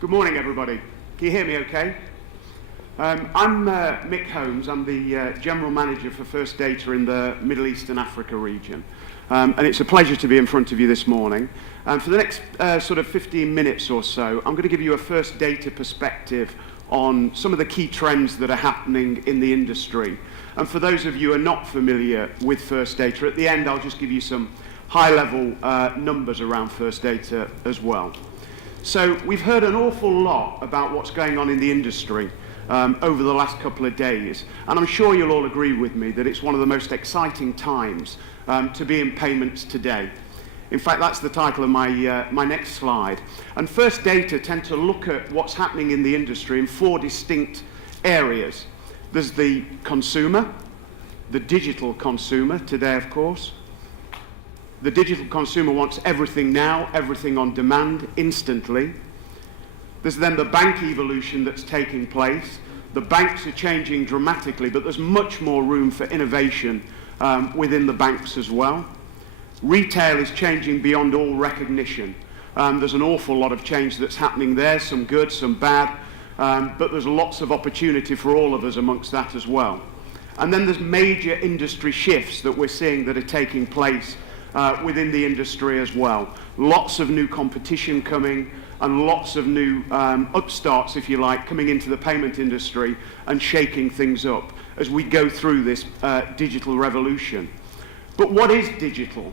Good morning, everybody. Can you hear me okay? I'm Mick Holmes. I'm the General Manager for First Data in the Middle East and Africa region. And it's a pleasure to be in front of you this morning. For the next sort of 15 minutes or so, I'm going to give you a First Data perspective on some of the key trends that are happening in the industry. And for those of you who are not familiar with First Data, at the end I'll just give you some high-level numbers around First Data as well. So we've heard an awful lot about what's going on in the industry over the last couple of days, and I'm sure you'll all agree with me that it's one of the most exciting times to be in payments today. In fact, that's the title of my next slide. And First Data tend to look at what's happening in the industry in four distinct areas. There's the consumer, the digital consumer today, of course. The digital consumer wants everything now, everything on demand, instantly. There's then the bank evolution that's taking place. The banks are changing dramatically, but there's much more room for innovation within the banks as well. Retail is changing beyond all recognition. There's an awful lot of change that's happening there, some good, some bad, but there's lots of opportunity for all of us amongst that as well. And then there's major industry shifts that we're seeing that are taking place within the industry as well. Lots of new competition coming and lots of new upstarts, if you like, coming into the payment industry and shaking things up as we go through this digital revolution. But what is digital?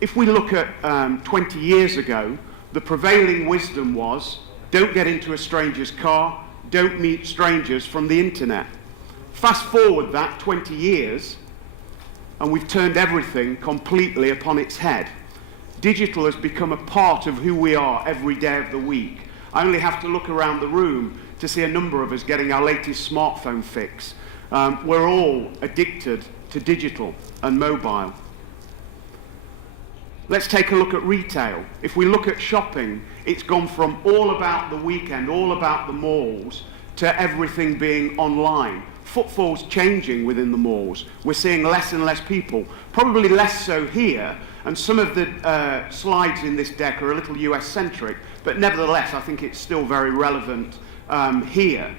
If we look at 20 years ago, the prevailing wisdom was, don't get into a stranger's car, don't meet strangers from the internet. Fast forward that 20 years, and we've turned everything completely upon its head. Digital has become a part of who we are every day of the week. I only have to look around the room to see a number of us getting our latest smartphone fix. We're all addicted to digital and mobile. Let's take a look at retail. If we look at shopping, it's gone from all about the weekend, all about the malls, to everything being online. Footfall's changing within the malls. We're seeing less and less people, probably less so here, and some of the slides in this deck are a little US-centric, but nevertheless, I think it's still very relevant here.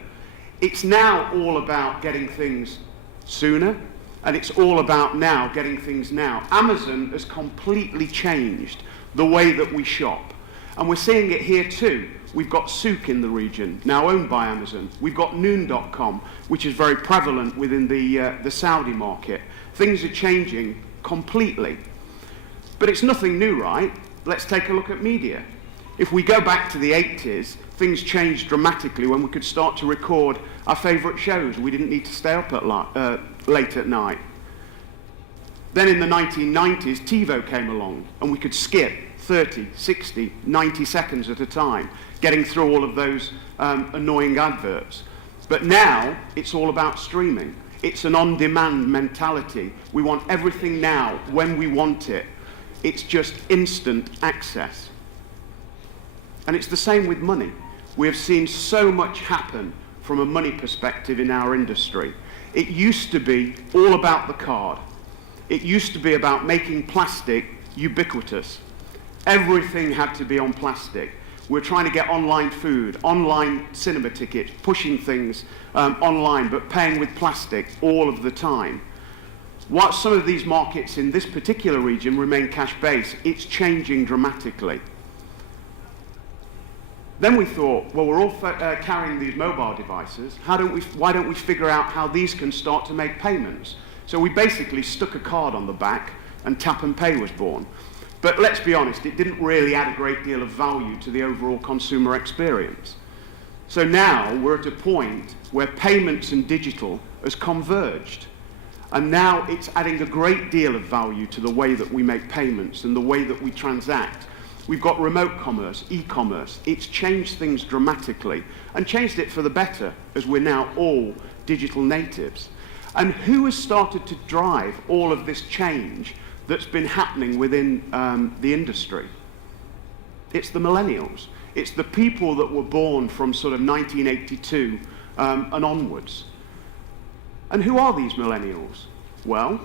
It's now all about getting things sooner, and it's all about now getting things now. Amazon has completely changed the way that we shop, and we're seeing it here too. We've got Souk in the region, now owned by Amazon. We've got Noon.com, which is very prevalent within the Saudi market. Things are changing completely. But it's nothing new, right? Let's take a look at media. If we go back to the 80s, things changed dramatically when we could start to record our favourite shows. We didn't need to stay up late at night. Then in the 1990s, TiVo came along, and we could skip 30, 60, 90 seconds at a time, getting through all of those annoying adverts. But now, it's all about streaming. It's an on-demand mentality. We want everything now, when we want it. It's just instant access. And it's the same with money. We have seen so much happen from a money perspective in our industry. It used to be all about the card. It used to be about making plastic ubiquitous. Everything had to be on plastic. We're trying to get online food, online cinema tickets, pushing things online, but paying with plastic all of the time. While some of these markets in this particular region remain cash-based, it's changing dramatically. Then we thought, well, we're all carrying these mobile devices. Why don't we figure out how these can start to make payments? So we basically stuck a card on the back, and Tap and Pay was born. But let's be honest, it didn't really add a great deal of value to the overall consumer experience. So now we're at a point where payments and digital has converged. And now it's adding a great deal of value to the way that we make payments and the way that we transact. We've got remote commerce, e-commerce. It's changed things dramatically, and changed it for the better, as we're now all digital natives. And who has started to drive all of this change that's been happening within the industry? It's the millennials. It's the people that were born from sort of 1982 and onwards. And who are these millennials? Well,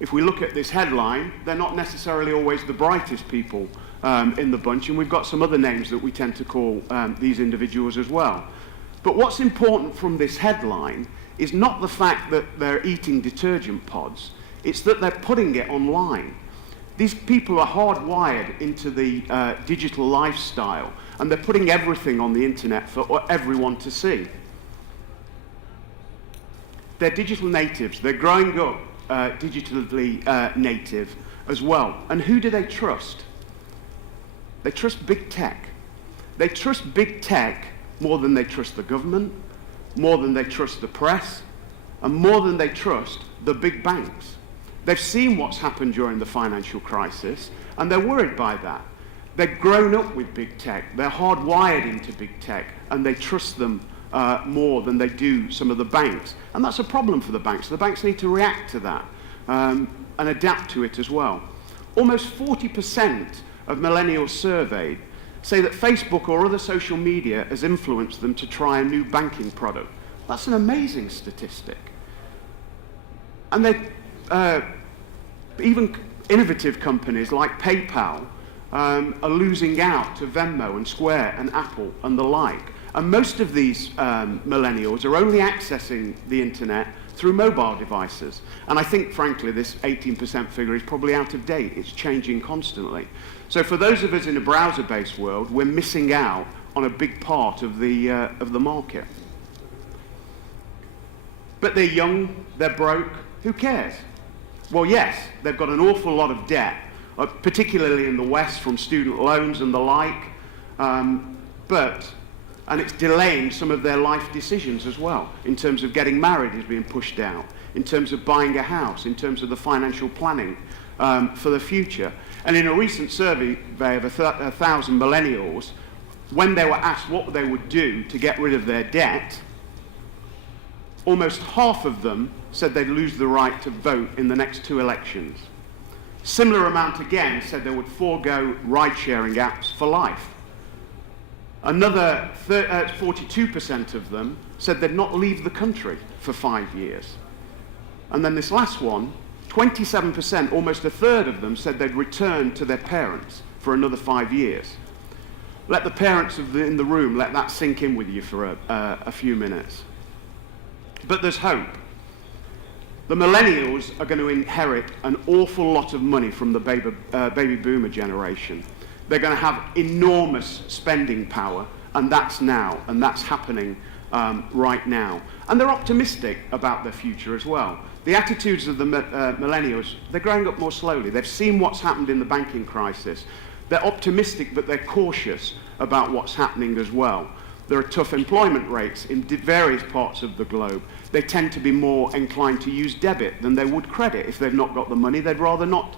if we look at this headline, they're not necessarily always the brightest people in the bunch, and we've got some other names that we tend to call these individuals as well. But what's important from this headline is not the fact that they're eating detergent pods, it's that they're putting it online. These people are hardwired into the digital lifestyle, and they're putting everything on the internet for everyone to see. They're digital natives. They're growing up digitally native as well. And who do they trust? They trust big tech. They trust big tech more than they trust the government, more than they trust the press, and more than they trust the big banks. They've seen what's happened during the financial crisis, and they're worried by that. They've grown up with big tech. They're hardwired into big tech, and they trust them more than they do some of the banks. And that's a problem for the banks. The banks need to react to that and adapt to it as well. Almost 40% of millennials surveyed say that Facebook or other social media has influenced them to try a new banking product. That's an amazing statistic. And even innovative companies like PayPal are losing out to Venmo and Square and Apple and the like. And most of these millennials are only accessing the internet through mobile devices. And I think, frankly, this 18% figure is probably out of date. It's changing constantly. So for those of us in a browser-based world, we're missing out on a big part of the market. But they're young, they're broke, who cares? Well, yes, they've got an awful lot of debt, particularly in the West from student loans and the like, and it's delaying some of their life decisions as well, in terms of getting married is being pushed out, in terms of buying a house, in terms of the financial planning for the future. And in a recent survey of 1,000 millennials, when they were asked what they would do to get rid of their debt, almost half of them said they'd lose the right to vote in the next 2 elections. Similar amount again said they would forego ride-sharing apps for life. Another 42% of them said they'd not leave the country for 5 years. And then this last one, 27%, almost a third of them, said they'd return to their parents for another 5 years. Let the parents in the room, let that sink in with you for a few minutes. But there's hope. The millennials are going to inherit an awful lot of money from the baby boomer generation. They're going to have enormous spending power, and that's now, and that's happening right now. And they're optimistic about their future as well. The attitudes of the millennials, they're growing up more slowly. They've seen what's happened in the banking crisis. They're optimistic, but they're cautious about what's happening as well. There are tough employment rates in various parts of the globe. They tend to be more inclined to use debit than they would credit. If they've not got the money, they'd rather not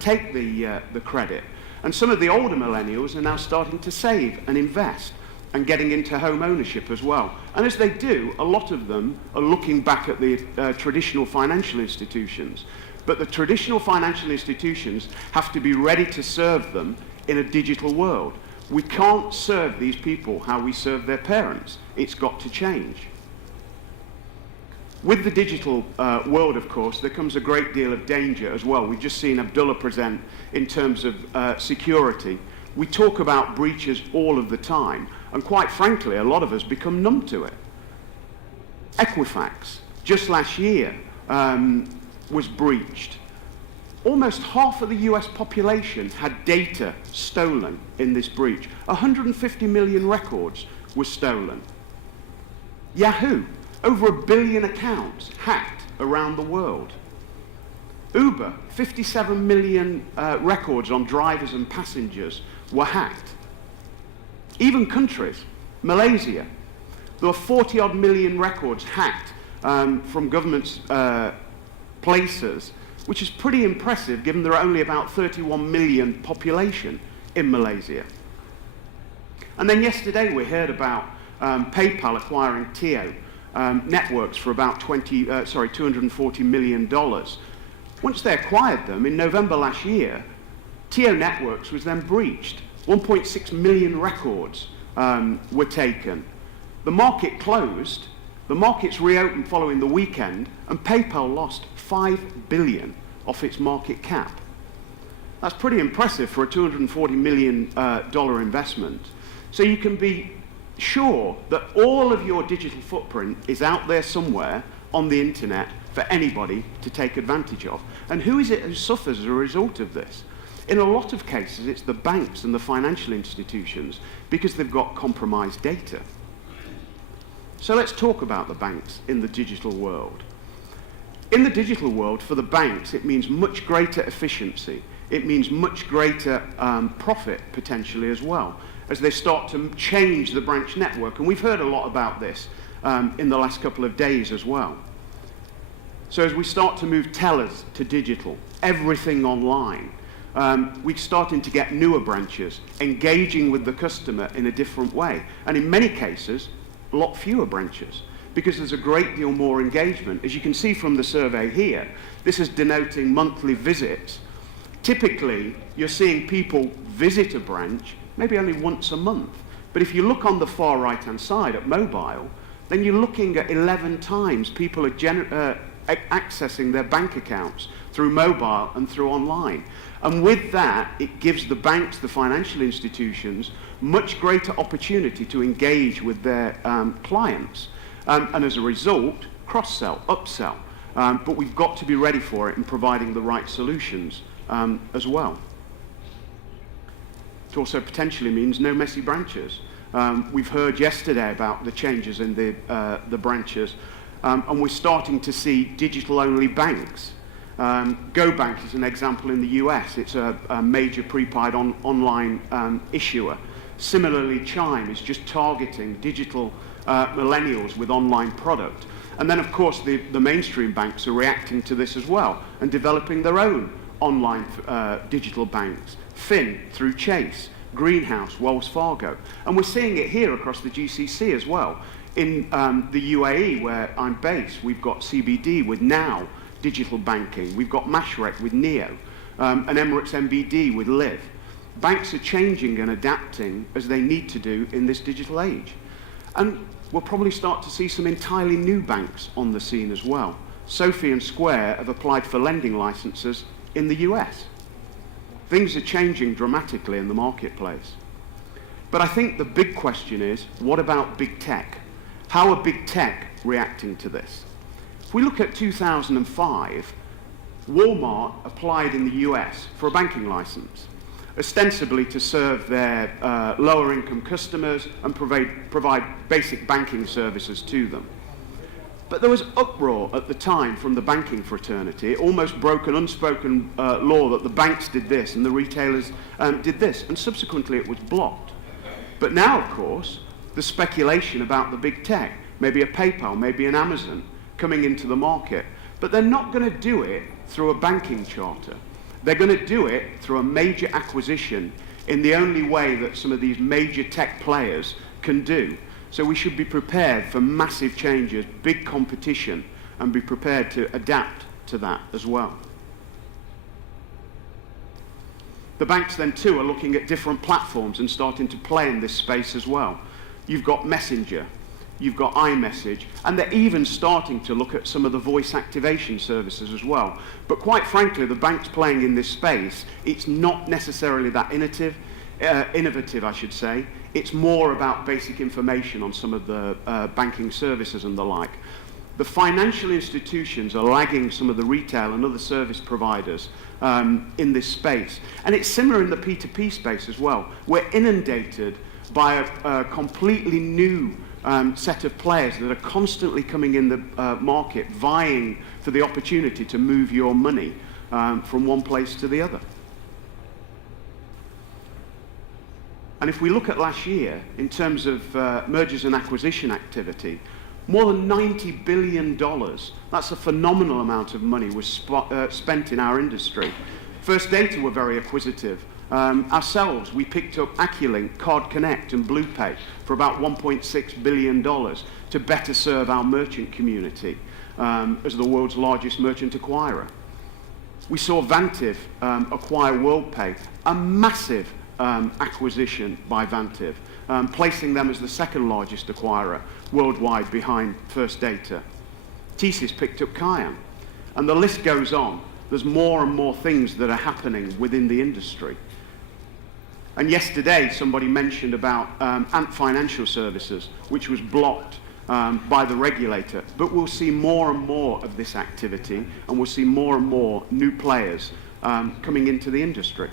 take the credit. And some of the older millennials are now starting to save and invest and getting into home ownership as well. And as they do, a lot of them are looking back at the traditional financial institutions. But the traditional financial institutions have to be ready to serve them in a digital world. We can't serve these people how we serve their parents. It's got to change. With the digital world, of course, there comes a great deal of danger as well. We've just seen Abdullah present in terms of security. We talk about breaches all of the time, and quite frankly, a lot of us become numb to it. Equifax, just last year, was breached. Almost half of the US population had data stolen in this breach. 150 million records were stolen. Yahoo! Over 1 billion accounts hacked around the world. Uber, 57 million records on drivers and passengers were hacked. Even countries, Malaysia, there were 40-odd million records hacked from government's places, which is pretty impressive given there are only about 31 million population in Malaysia. And then yesterday we heard about PayPal acquiring TIO Networks for about $240 million. Once they acquired them in November last year, TIO Networks was then breached. 1.6 million records were taken. The market closed. The markets reopened following the weekend, and PayPal lost $5 billion off its market cap. That's pretty impressive for a $240 million investment. So you can be sure that all of your digital footprint is out there somewhere on the internet for anybody to take advantage of. And who is it who suffers as a result of this? In a lot of cases, it's the banks and the financial institutions because they've got compromised data. So let's talk about the banks in the digital world. In the digital world, for the banks, it means much greater efficiency. It means much greater profit, potentially, as well, as they start to change the branch network. And we've heard a lot about this in the last couple of days as well. So as we start to move tellers to digital, everything online, we're starting to get newer branches, engaging with the customer in a different way. And in many cases, a lot fewer branches, because there's a great deal more engagement. As you can see from the survey here, this is denoting monthly visits. Typically, you're seeing people visit a branch maybe only once a month. But if you look on the far right-hand side at mobile, then you're looking at 11 times people are accessing their bank accounts through mobile and through online. And with that, it gives the banks, the financial institutions, much greater opportunity to engage with their clients. And as a result, cross-sell, upsell. But we've got to be ready for it and providing the right solutions as well. It also potentially means no messy branches. We've heard yesterday about the changes in the branches, and we're starting to see digital-only banks. GoBank is an example in the US. It's a major prepaid online issuer. Similarly, Chime is just targeting digital millennials with online product. And then, of course, the mainstream banks are reacting to this as well and developing their own online digital banks. Fin through Chase, Greenhouse, Wells Fargo. And we're seeing it here across the GCC as well. In the UAE, where I'm based, we've got CBD with Now digital banking. We've got Mashreq with Neo, and Emirates MBD with Liv. Banks are changing and adapting as they need to do in this digital age. And we'll probably start to see some entirely new banks on the scene as well. Sophie and Square have applied for lending licenses in the US. Things are changing dramatically in the marketplace. But I think the big question is, what about big tech? How are big tech reacting to this? If we look at 2005, Walmart applied in the US for a banking license, ostensibly to serve their lower income customers and provide basic banking services to them. But there was uproar at the time from the banking fraternity. It almost broke an unspoken law that the banks did this and the retailers did this, and subsequently it was blocked. But now, of course, the speculation about the big tech, maybe a PayPal, maybe an Amazon, coming into the market. But they're not going to do it through a banking charter. They're going to do it through a major acquisition in the only way that some of these major tech players can do. So we should be prepared for massive changes, big competition, and be prepared to adapt to that as well. The banks then too are looking at different platforms and starting to play in this space as well. You've got Messenger, you've got iMessage, and they're even starting to look at some of the voice activation services as well. But quite frankly, the banks playing in this space, it's not necessarily that innovative, I should say. It's more about basic information on some of the banking services and the like. The financial institutions are lagging some of the retail and other service providers in this space. And it's similar in the P2P space as well. We're inundated by a completely new set of players that are constantly coming in the market, vying for the opportunity to move your money from one place to the other. And if we look at last year, in terms of mergers and acquisition activity, more than $90 billion, that's a phenomenal amount of money, was spent in our industry. First Data were very acquisitive. Ourselves, we picked up Acculink, Card Connect, and BluePay for about $1.6 billion to better serve our merchant community as the world's largest merchant acquirer. We saw Vantiv acquire WorldPay, a massive acquisition by Vantiv, placing them as the second largest acquirer worldwide behind First Data. TSYS picked up Kion, and the list goes on. There's more and more things that are happening within the industry. And yesterday, somebody mentioned about Ant Financial Services, which was blocked by the regulator. But we'll see more and more of this activity, and we'll see more and more new players coming into the industry.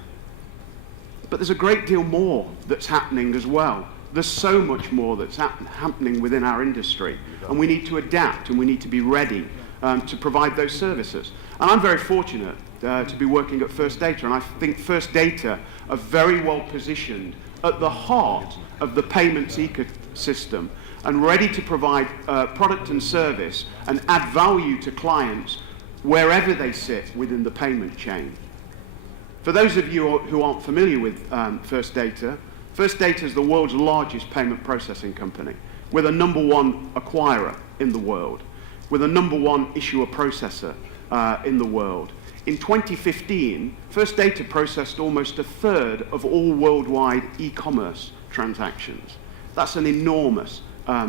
But there's a great deal more that's happening as well. There's so much more that's happening within our industry, and we need to adapt and we need to be ready to provide those services. And I'm very fortunate to be working at First Data, and I think First Data are very well positioned at the heart of the payments ecosystem and ready to provide product and service and add value to clients wherever they sit within the payment chain. For those of you who aren't familiar with First Data is the world's largest payment processing company. We're the #1 acquirer in the world. We're the #1 issuer processor in the world. In 2015, First Data processed almost a third of all worldwide e-commerce transactions. That's an enormous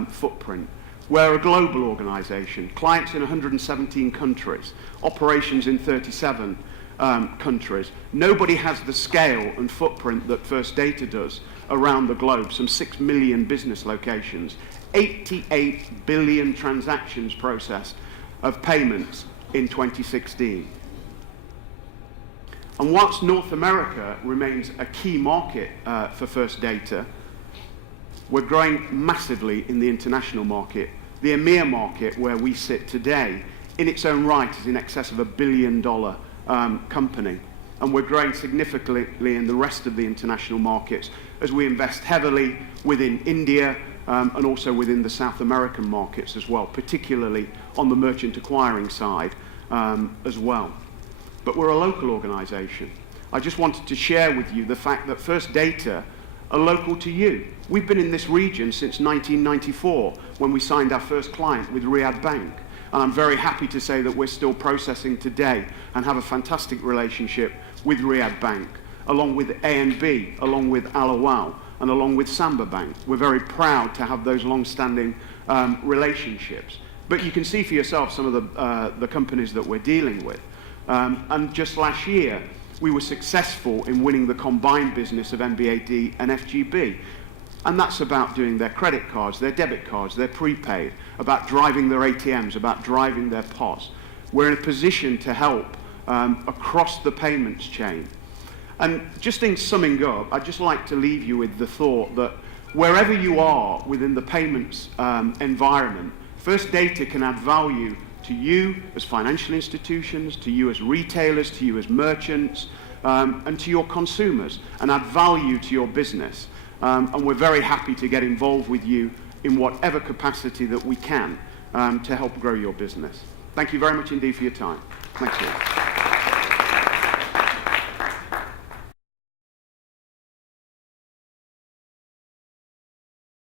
footprint. We're a global organization, clients in 117 countries, operations in 37 countries. Nobody has the scale and footprint that First Data does around the globe, some 6 million business locations, 88 billion transactions processed of payments in 2016. And whilst North America remains a key market for First Data, we're growing massively in the international market. The EMEA market, where we sit today, in its own right is in excess of $1 billion company. And we're growing significantly in the rest of the international markets as we invest heavily within India and also within the South American markets as well, particularly on the merchant acquiring side as well. But we're a local organization. I just wanted to share with you the fact that First Data are local to you. We've been in this region since 1994 when we signed our first client with Riyad Bank. And I'm very happy to say that we're still processing today and have a fantastic relationship with Riyad Bank, along with ANB, along with Al Awal, and along with Samba Bank. We're very proud to have those long-standing relationships. But you can see for yourself some of the companies that we're dealing with. And just last year, we were successful in winning the combined business of MBAD and FGB. And that's about doing their credit cards, their debit cards, their prepaid, about driving their ATMs, about driving their POS. We're in a position to help across the payments chain. And just in summing up, I'd just like to leave you with the thought that wherever you are within the payments environment, First Data can add value to you as financial institutions, to you as retailers, to you as merchants, and to your consumers, and add value to your business. And we're very happy to get involved with you in whatever capacity that we can to help grow your business. Thank you very much indeed for your time. Thank you.